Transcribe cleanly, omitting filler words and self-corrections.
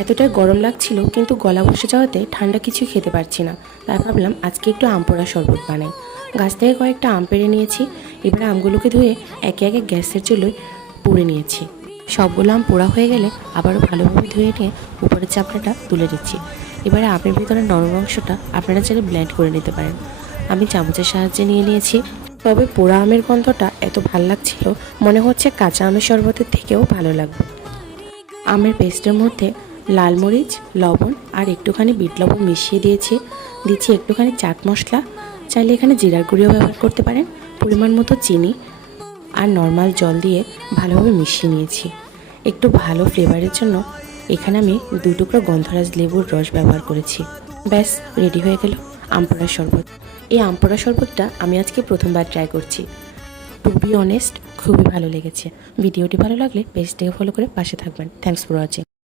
এতটাই গরম লাগছিল, কিন্তু গলা বসে যাওয়াতে ঠান্ডা কিছু খেতে পারছি না। তাই ভাবলাম আজকে একটু আম পোড়া শরবত বানাই। গাছ থেকে কয়েকটা আম পেড়ে নিয়েছি। এবারে আমগুলোকে ধুয়ে একে একে গ্যাসের চুলোয় পুড়ে নিয়েছি। সবগুলো আম পোড়া হয়ে গেলে আবারও ভালোভাবে ধুয়ে নিয়ে উপরের চাপড়াটা তুলে দিচ্ছি। এবারে আমের ভিতরে নরম অংশটা আপনারা চাইলে ব্লেন্ড করে নিতে পারেন। আমি চামচের সাহায্যে নিয়ে নিয়েছি। তবে পোড়া আমের গন্ধটা এত ভাল লাগছিল, মনে হচ্ছে কাঁচা আমের শরবতের থেকেও ভালো লাগবে। আমের পেস্টের মধ্যে লাল মরিচ, লবণ আর একটুখানি বিট লবণ মিশিয়ে দিচ্ছি একটুখানি চাট মশলা, চাইলে এখানে জিরার গুঁড়িও ব্যবহার করতে পারেন, পরিমাণ মতো চিনি আর নর্মাল জল দিয়ে ভালোভাবে মিশিয়ে নিয়েছি। একটু ভালো ফ্লেভারের জন্য এখানে আমি 2 টুকরো গন্ধরাজ লেবুর রস ব্যবহার করেছি। ব্যাস, রেডি হয়ে গেল আম পোড়া শরবত। এই আম পোড়া শরবতটা আমি আজকে প্রথমবার ট্রাই করছি। টু বি অনেস্ট, খুবই ভালো লেগেছে। ভিডিওটি ভালো লাগলে পেজটাকে ফলো করে পাশে থাকবেন। Thanks for watching.